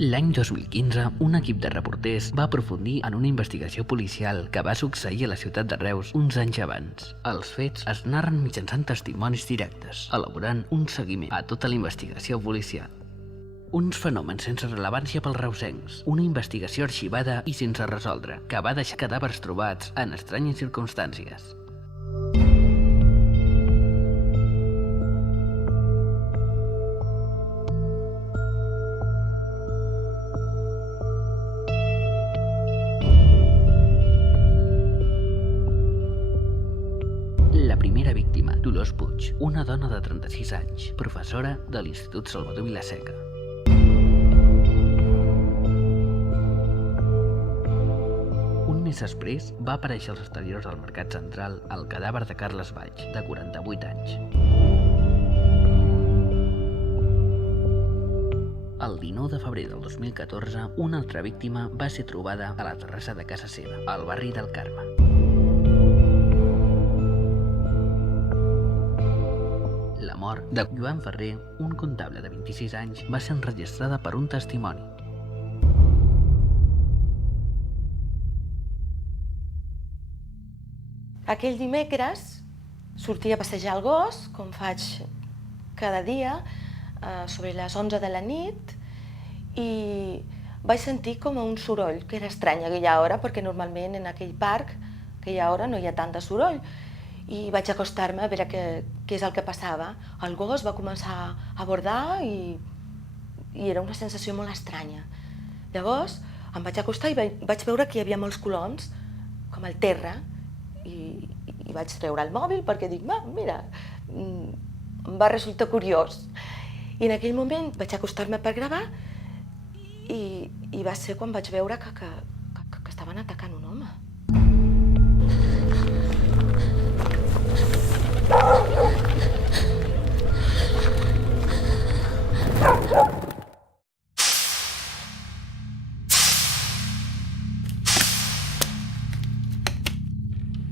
L'any 2015, un equip de reporters va aprofundir en una investigació policial que va succeir a la ciutat de Reus uns anys abans. Els fets es narren mitjançant testimonis directes, elaborant un seguiment a tota la investigació policial. Uns fenòmens sense rellevància pels reusencs, una investigació arxivada i sense resoldre, que va deixar cadàvers trobats en estranyes circumstàncies. La primera víctima, Dolors Puig, una dona de 36 anys, professora de l'Institut Salvador Vilaseca. Un mes després va aparèixer als exteriors del Mercat Central el cadàver de Carles Valls, de 48 anys. El 19 de febrer del 2014, una altra víctima va ser trobada a la terrassa de casa seva, al barri del Carme. La mort de Joan Ferrer, un comptable de 26 anys, va ser enregistrada per un testimoni. Aquell dimecres sortia a passejar el gos, com faig cada dia, sobre les 11 de la nit, i vaig sentir com un soroll, que era estrany a aquella hora, perquè normalment en aquell parc, a aquella hora, no hi ha tant de soroll. I vaig acostar-me a veure què és el que passava. El gos va començar a bordar i era una sensació molt estranya. Llavors em vaig acostar i vaig veure que hi havia molts coloms, com al terra, i vaig treure el mòbil perquè dic, mira, em va resultar curiós. I en aquell moment vaig acostar-me per gravar i va ser quan vaig veure que estaven atacant un home.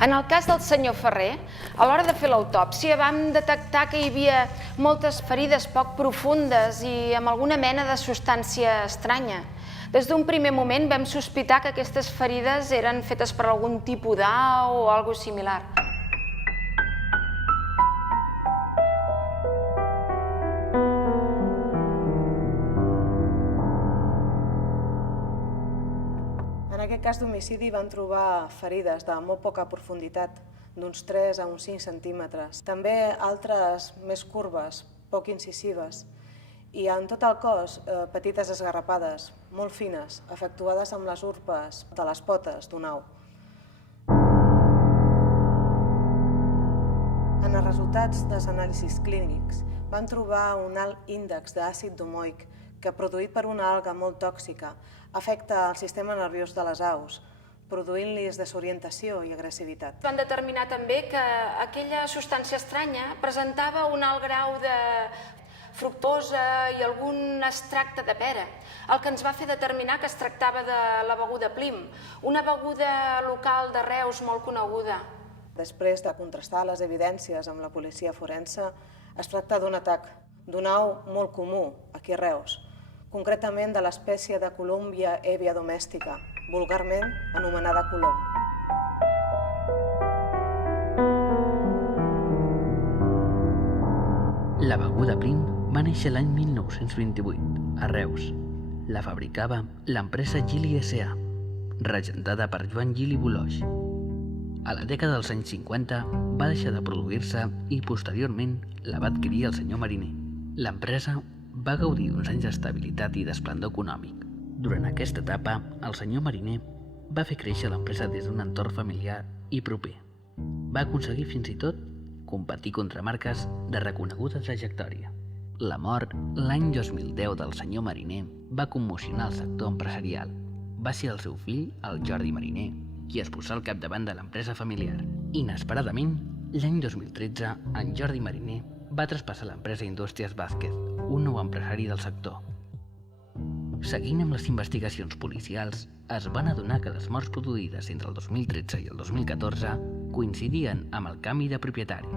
En el cas del senyor Ferrer, a l'hora de fer l'autòpsia vam detectar que hi havia moltes ferides poc profundes i amb alguna mena de substància estranya. Des d'un primer moment vam sospitar que aquestes ferides eren fetes per algun tipus d'au o alguna cosa similar. En aquest cas d'homicidi van trobar ferides de molt poca profunditat, d'uns 3 a uns 5 centímetres. També altres més curves, poc incisives. I en tot el cos, petites esgarrapades, molt fines, efectuades amb les urpes de les potes d'un au. En els resultats dels anàlisis clínics van trobar un alt índex d'àcid domoic que, produït per una alga molt tòxica, afecta el sistema nerviós de les aus, produint-los desorientació i agressivitat. Van determinar també que aquella substància estranya presentava un alt grau de fructosa i algun extracte de pera, el que ens va fer determinar que es tractava de la beguda Plim, una beguda local de Reus molt coneguda. Després de contrastar les evidències amb la policia forense, es tracta d'un atac d'un au molt comú aquí a Reus, concretament de l'espècie de Columbia hèvia domèstica, vulgarment anomenada colom. La beguda Plim va néixer l'any 1928, a Reus. La fabricava l'empresa Gili S.A., regentada per Joan Gili Boloix. A la dècada dels anys 50 va deixar de produir-se i posteriorment la va adquirir el senyor Mariner. L'empresa va gaudir d'uns anys d'estabilitat i d'esplendor econòmic. Durant aquesta etapa, el senyor Mariner va fer créixer l'empresa des d'un entorn familiar i proper. Va aconseguir fins i tot competir contra marques de reconeguda trajectòria. La mort, l'any 2010, del senyor Mariner va commocionar el sector empresarial. Va ser el seu fill, el Jordi Mariner, qui es posà al capdavant de l'empresa familiar. Inesperadament, l'any 2013, en Jordi Mariner va traspassar l'empresa Indústries Vázquez, un nou empresari del sector. Seguint amb les investigacions policials, es van adonar que les morts produïdes entre el 2013 i el 2014 coincidien amb el canvi de propietari.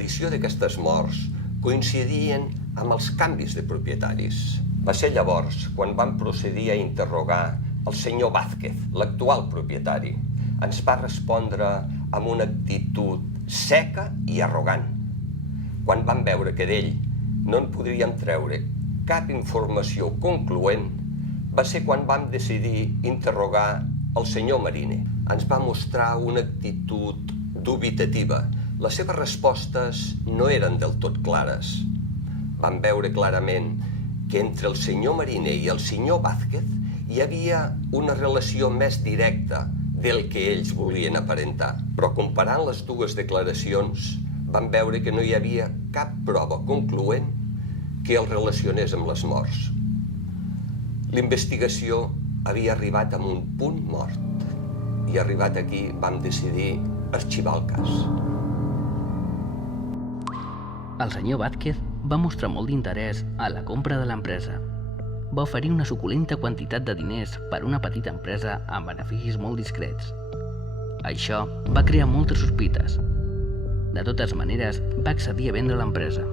l'aparició d'aquestes morts coincidien amb els canvis de propietaris. Va ser llavors quan van procedir a interrogar el senyor Vázquez, l'actual propietari. Ens va respondre amb una actitud seca i arrogant. Quan van veure que d'ell no en podríem treure cap informació concloent, va ser quan vam decidir interrogar el senyor Mariner. Ens va mostrar una actitud dubitativa. Les seves respostes no eren del tot clares. Vam veure clarament que entre el senyor Mariner i el senyor Vázquez hi havia una relació més directa del que ells volien aparentar. Però comparant les dues declaracions, vam veure que no hi havia cap prova concloent que el relacionés amb les morts. L'investigació havia arribat a un punt mort i arribat aquí vam decidir arxivar el cas. El senyor Vázquez va mostrar molt d'interès a la compra de l'empresa. Va oferir una suculenta quantitat de diners per a una petita empresa amb beneficis molt discrets. Això va crear moltes sospites. De totes maneres, va accedir a vendre l'empresa.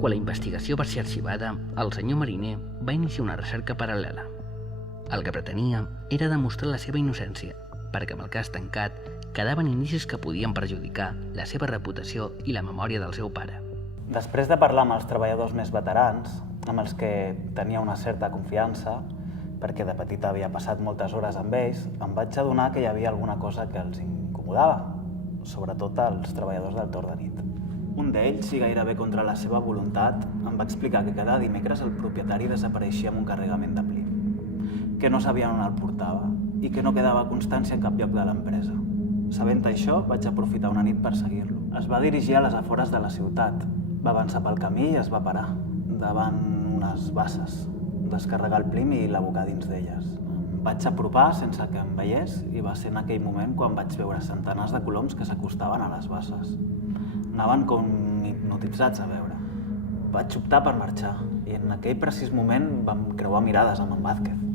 Quan la investigació va ser arxivada, el senyor Mariner va iniciar una recerca paral·lela. El que pretenia era demostrar la seva innocència, perquè amb el cas tancat quedaven indicis que podien perjudicar la seva reputació i la memòria del seu pare. Després de parlar amb els treballadors més veterans, amb els que tenia una certa confiança, perquè de petita havia passat moltes hores amb ells, em vaig adonar que hi havia alguna cosa que els incomodava, sobretot els treballadors del torn de nit. Un d'ells, i gairebé contra la seva voluntat, em va explicar que cada dimecres el propietari desapareixia amb un carregament de plin, que no sabien on el portava i que no quedava constància en cap lloc de l'empresa. Sabent això, vaig aprofitar una nit per seguir-lo. Es va dirigir a les afores de la ciutat. Va avançar pel camí i es va parar davant unes basses, descarregar el plin i l'abocar dins d'elles. Em vaig apropar sense que em veiés i va ser en aquell moment quan vaig veure centenars de coloms que s'acostaven a les basses. Anaven com hipnotitzats a veure. Vaig optar per marxar i en aquell precís moment vam creuar mirades amb en Vázquez.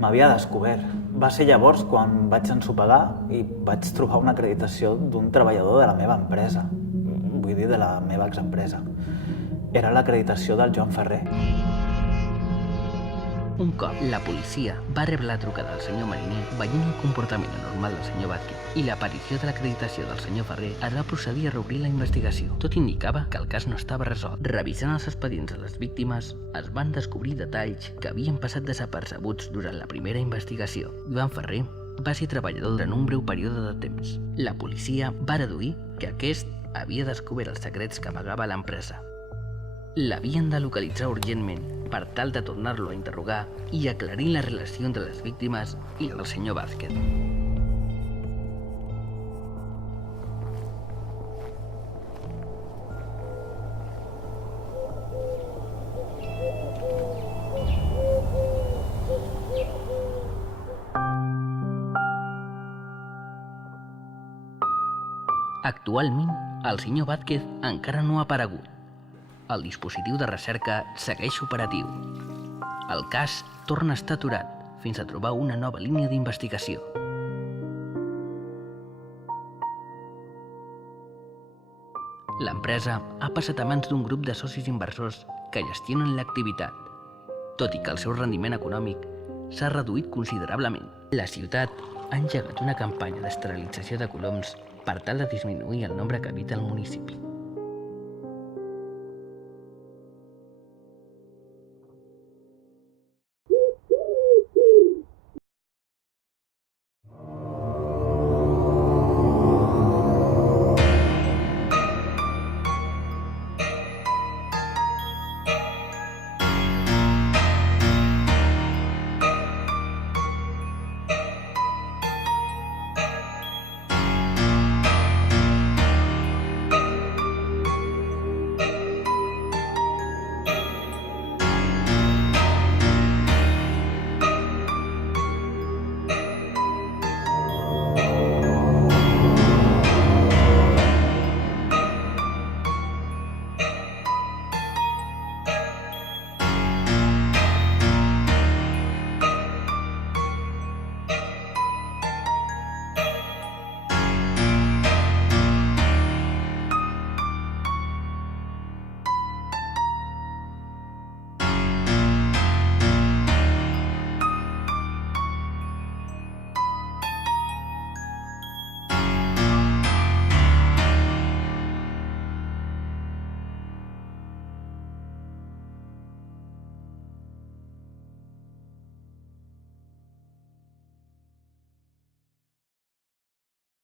M'havia descobert. Va ser llavors quan vaig ensopegar i vaig trobar una acreditació d'un treballador de la meva empresa. Vull dir, de la meva exempresa. Era l'acreditació del Joan Ferrer. Un cop la policia va rebre la trucada del senyor Mariner, veient el comportament anormal del senyor Vázquez i l'aparició de l'acreditació del senyor Ferrer, es va procedir a reobrir la investigació. Tot indicava que el cas no estava resolt. Revisant els expedients de les víctimes, es van descobrir detalls que havien passat desapercebuts durant la primera investigació. Joan Ferrer va ser treballador durant un breu període de temps. La policia va deduir que aquest havia descobert els secrets que amagava l'empresa. L'havien de localitzar urgentment per tal de tornar-lo a interrogar i aclarir la relació entre les víctimes i el senyor Vázquez. Actualment, el senyor Vázquez encara no ha aparegut. El dispositiu de recerca segueix operatiu. El cas torna a estar aturat fins a trobar una nova línia d'investigació. L'empresa ha passat a mans d'un grup de socis inversors que gestionen l'activitat, tot i que el seu rendiment econòmic s'ha reduït considerablement. La ciutat ha engegat una campanya d'esterilització de coloms per tal de disminuir el nombre que habita el municipi.